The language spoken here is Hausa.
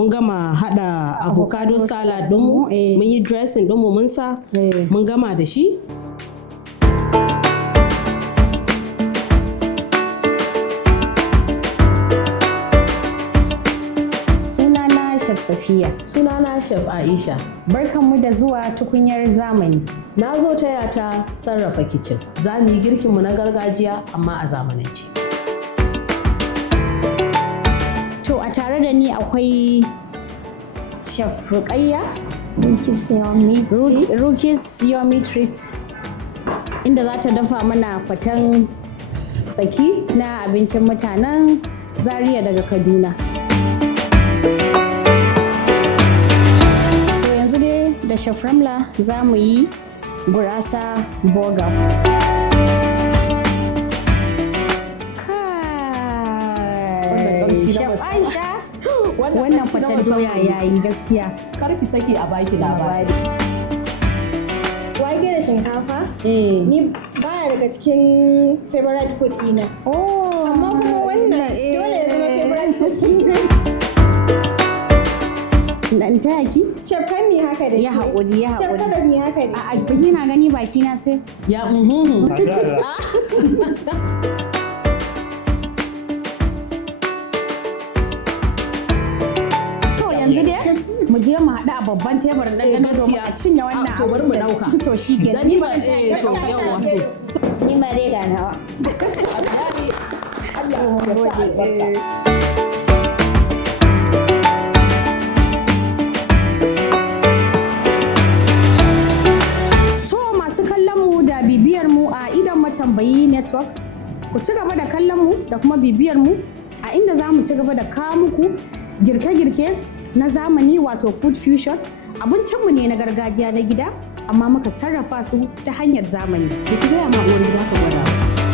mun gama hada avocado salad dinmu, mun yi dressing dinmu mun sa, mun gama da shi. Sunana Chef Safiya. Sunana Chef Aisha. Barkanmu da zuwa Tukunyar Zamani. Na zo taya ta sarrafa kicin. Za mu yi girkinmu na gargajiya amma a zamanance. To a tare da ni akwai Chef Rukayya. Rukis Yomi Treats. Inda za ta dafa mana faten tsaki na abincin mutanen Zaria daga Kaduna. To yanzu dai da Chef Ramla za mu yi gurasa burger. Chef Aisha, wannan faten doya yayi gaskiya. Kar ki saki a baki labari. Wake da shinkafa? Ni baya daga cikin favorite food ina. Amma kuma wannan dole ya zama favorite food ina. Dan taya ki? Chef kan mi haka da Ya haƙuri, ya haƙuri. Chef kada mi haka da A kina gani baki na sai? Ya yanzu dai mu je mu haɗu a babban teburin ɗan domin a cinye wannan to bari mu ɗauka. To shi ke Ni ba to yawa to. Ni ma dai ga nawa. Allah ya sa albarka. Tambayi network ku ci gaba da kallon mu da kuma bibiyar mu a inda za mu ci gaba da kawo muku girke-girke na zamani wato food fusion. Abincinmu ne na gargajiya na gida amma muka sarrafa su ta hanyar zamani. Ki gaya ma uwar gida ka gwada.